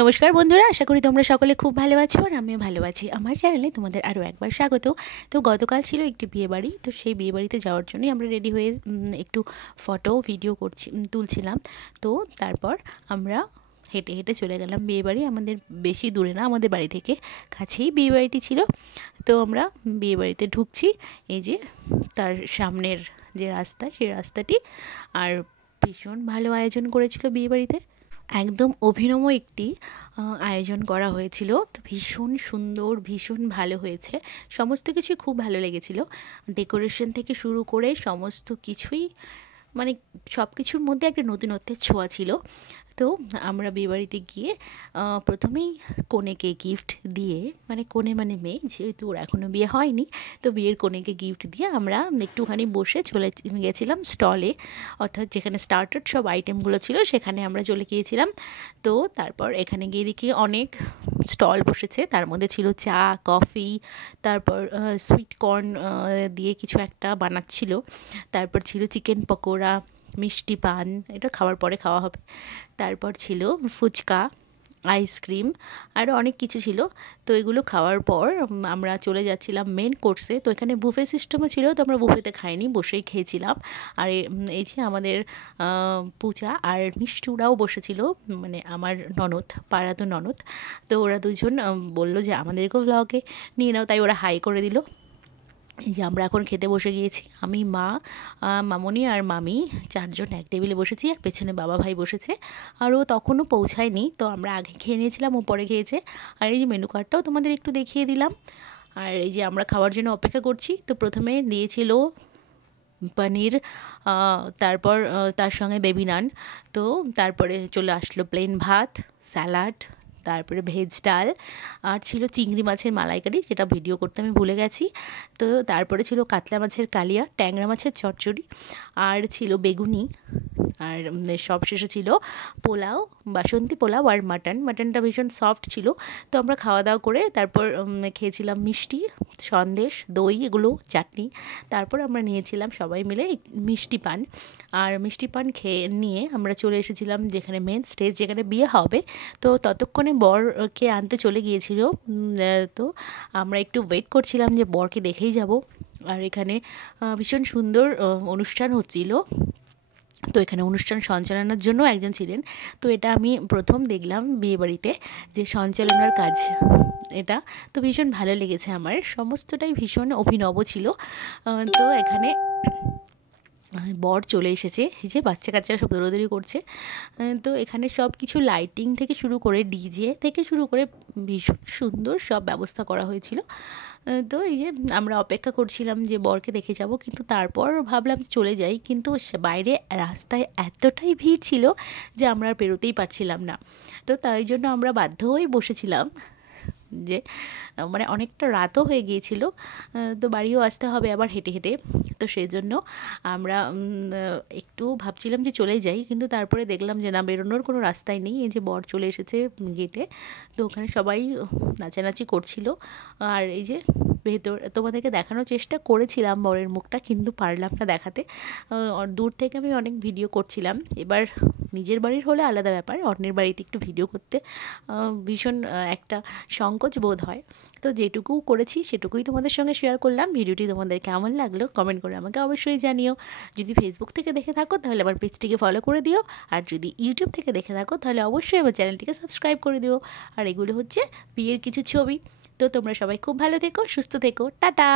নমস্কার বন্ধুরা, আশা করি তোমরা সকলে খুব ভালো আছো আর আমিও ভালো আছি। আমার চ্যানেলে তোমাদের আরও একবার স্বাগত। তো গতকাল ছিল একটি বিয়েবাড়ি, তো সেই বিয়েবাড়িতে যাওয়ার জন্যই আমরা রেডি হয়ে একটু ফটো ভিডিও তুলছিলাম। তো তারপর আমরা হেঁটে হেঁটে চলে গেলাম বিয়েবাড়ি। আমাদের বেশি দূরে না, আমাদের বাড়ি থেকে কাছেই বিয়েবাড়িটি ছিল। তো আমরা বিয়েবাড়িতে ঢুকছি, এই যে তার সামনের যে রাস্তা, সেই রাস্তাটি। আর ভীষণ ভালো আয়োজন করেছিল বিয়েবাড়িতে, একদম অভিনব একটি আয়োজন করা হয়েছিল। তো ভীষণ সুন্দর, ভীষণ ভালো হয়েছে, সমস্ত কিছুই খুব ভালো লেগেছিল। ডেকোরেশন থেকে শুরু করে সমস্ত কিছুই, মানে সব কিছুর মধ্যে একটা নতুনত্বের ছোঁয়া ছিল। তো আমরা বিয়েবাড়িতে গিয়ে প্রথমেই কনেকে গিফট দিয়ে, মানে কনে মানে মেয়ে, যেহেতু ওর এখনও বিয়ে হয়নি, তো বিয়ের কনেকে গিফট দিয়ে আমরা একটুখানি বসে চলে গেছিলাম স্টলে, অর্থাৎ যেখানে স্টার্টার সব আইটেমগুলো ছিল সেখানে আমরা চলে গিয়েছিলাম। তো তারপর এখানে গিয়ে দেখি অনেক স্টল বসেছে, তার মধ্যে ছিল চা, কফি, তারপর সুইট কর্ন দিয়ে কিছু একটা বানাচ্ছিল, তারপর ছিল চিকেন পকোড়া, মিষ্টি পান, এটা খাওয়ার পরে খাওয়া হবে, তারপর ছিল ফুচকা, আইসক্রিম, আরও অনেক কিছু ছিল। তো এগুলো খাওয়ার পর আমরা চলে যাচ্ছিলাম মেন কোর্সে। তো এখানে বুফে সিস্টেমও ছিল, তো আমরা বুফেতে খাইনি, বসেই খেয়েছিলাম। আর এই যে আমাদের পূজা আর মিষ্টি ওরাও বসেছিল, মানে আমার ননদ, পাড়াতো ননদ। তো ওরা দুজন বললো যে আমাদেরকেও ব্লগে নিয়ে নাও, তাই ওরা হাই করে দিল। এই যে আমরা এখন খেতে বসে গিয়েছি, আমি, মা, মামনি আর মামি চারজন এক টেবিলে বসেছি, আর পেছনে বাবা ভাই বসেছে। আর ও তখনও পৌঁছায়নি, তো আমরা আগে খেয়ে নিয়েছিলাম, ও পরে খেয়েছে। আর এই যে মেনু কার্ডটাও তোমাদের একটু দেখিয়ে দিলাম। আর এই যে আমরা খাওয়ার জন্য অপেক্ষা করছি। তো প্রথমে দিয়েছিল পনির, তারপর তার সঙ্গে বেবি নান। তো তারপরে চলে আসলো প্লেন ভাত, স্যালাড, তারপরে ভেজ ডাল, আর ছিল চিংড়ি মাছের মালাইকারি, যেটা ভিডিও করতে আমি ভুলে গেছি। তো তারপরে ছিল কাতলা মাছের কালিয়া, ট্যাংরা মাছের চচ্চড়ি, আর ছিল বেগুনি, আর সবশেষে ছিল পোলাও, বাসন্তী পোলাও আর মাটনটা ভীষণ সফট ছিল। তো আমরা খাওয়া দাওয়া করে তারপর খেয়েছিলাম মিষ্টি, সন্দেশ, দই, এগুলো, চাটনি। তারপর আমরা নিয়েছিলাম সবাই মিলে মিষ্টি পান, আর মিষ্টি পান খেয়ে নিয়ে আমরা চলে এসেছিলাম যেখানে মেন স্টেজ, যেখানে বিয়ে হবে। তো ততক্ষণে বরকে আনতে চলে গিয়েছিল। তো আমরা একটু ওয়েট করছিলাম যে বরকে দেখেই যাব। আর এখানে ভীষণ সুন্দর অনুষ্ঠান হচ্ছিল। তো এখানে অনুষ্ঠান সঞ্চালনার জন্য একজন ছিলেন। তো এটা আমি প্রথম দেখলাম বিয়েবাড়িতে যে সঞ্চালনার কাজ, এটা তো ভীষণ ভালো লেগেছে আমার, সমস্তটাই ভীষণ অভিনব ছিল। তো এখানে বর চলে এসেছে, এই যে বাচ্চা কাচ্চারা সব দৌড়াদৌড়ি করছে। তো এখানে সব কিছু লাইটিং থেকে শুরু করে ডিজে থেকে শুরু করে ভীষণ সুন্দর সব ব্যবস্থা করা হয়েছিল। তো এই যে আমরা অপেক্ষা করছিলাম যে বরকে দেখে যাব, কিন্তু তারপর ভাবলাম চলে যাই, কিন্তু বাইরে রাস্তায় এতটাই ভিড় ছিল যে আমরা আর পেরোতেই পারছিলাম না। তো তাই জন্য আমরা বাধ্য হয়ে বসেছিলাম, যে মানে অনেকটা রাতও হয়ে গিয়েছিল, তো বাড়িও আসতে হবে আবার হেঁটে হেঁটে। তো সেই জন্য আমরা একটু ভাবছিলাম যে চলে যাই, কিন্তু তারপরে দেখলাম যে না, বেরোনোর কোনো রাস্তাই নেই। এই যে বর চলে এসেছে গেটে, তো ওখানে সবাই নাচানাচি করছিল। আর এই যে ভেতর তোমাদেরকে দেখানোর চেষ্টা করেছিলাম বরের মুখটা, কিন্তু পারলাম না দেখাতে। দূর থেকে আমি অনেক ভিডিও করছিলাম। এবার নিজের বাড়ির হলে আলাদা ব্যাপার, অন্যের বাড়িতে একটু ভিডিও করতে ভীষণ একটা সংকোচ বোধ হয়। তো যেটুকু করেছি সেটুকুই তোমাদের সঙ্গে শেয়ার করলাম। ভিডিওটি তোমাদের কেমন লাগলো কমেন্ট করে আমাকে অবশ্যই জানিও। যদি ফেসবুক থেকে দেখে থাকো তাহলে আমার পেজটিকে ফলো করে দিও, আর যদি ইউটিউব থেকে দেখে থাকো তাহলে অবশ্যই আমার চ্যানেলটিকে সাবস্ক্রাইব করে দিও। আর এগুলো হচ্ছে বিয়ের কিছু ছবি। তো তোমরা সবাই খুব ভালো থেকো, সুস্থ থেকো, টাটা।